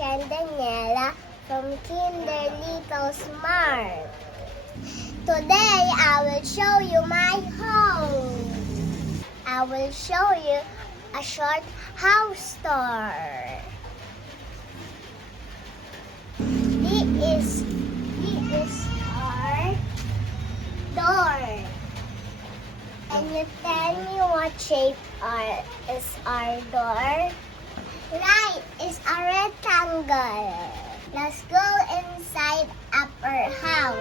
and Daniela from Kinder Little Smart. Today, I will show you my home. I will show you a short house tour. This is our door. And you tell me what shape is our door? Right, it's a rectangle. Let's go inside our house.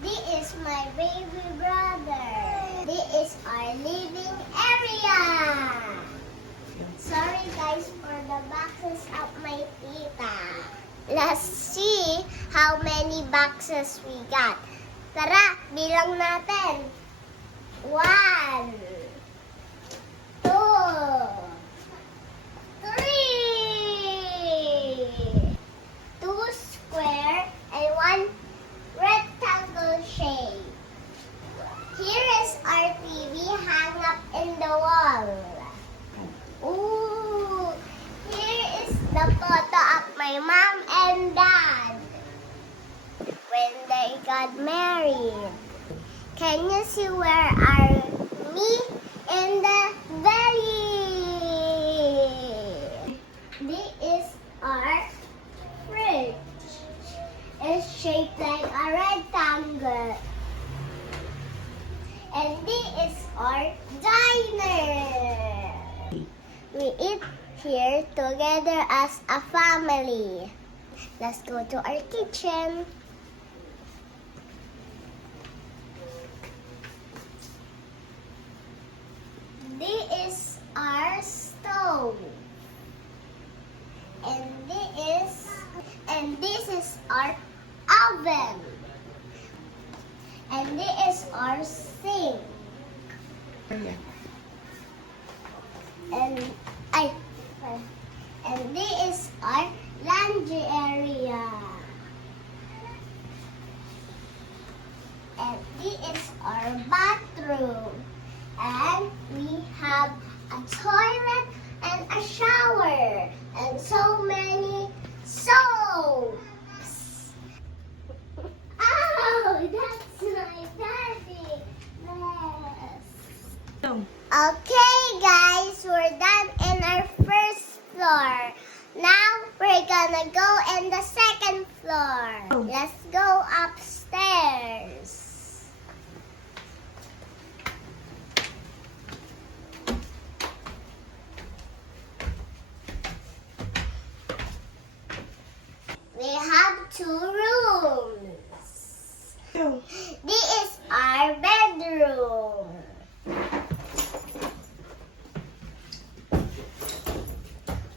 This is my baby brother. This is our living area. Sorry guys for the boxes of my tita. Let's see how many boxes we got. Tara, bilang natin. 1, 2, 3, 2 square and 1 rectangle shape. Here is our TV hung up in the wall. Ooh, here is the photo of my mom and dad when they got married. Can you see where are me in the valley? This is our fridge. It's shaped like a rectangle. And this is our diner. We eat here together as a family. Let's go to our kitchen. This is our stove. And this is our oven. And this is our sink. And this is our laundry area. And this is our bathroom. And we have a toilet and a shower. And so many soaps. Oh, that's my daddy. Yes. Okay, guys, we're done in our first floor. Now we're gonna go in the second floor. Let's go upstairs. We have 2 rooms. This is our bedroom.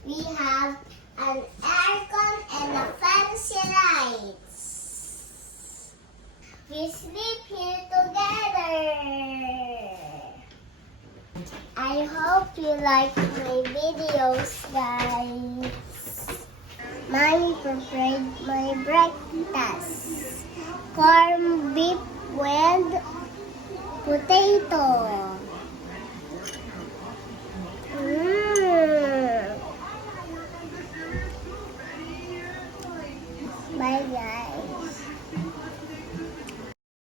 We have an aircon and a fancy lights. We sleep here together. I hope you like my videos, guys. Mommy prepared my breakfast. Corned beef with potato. Bye guys.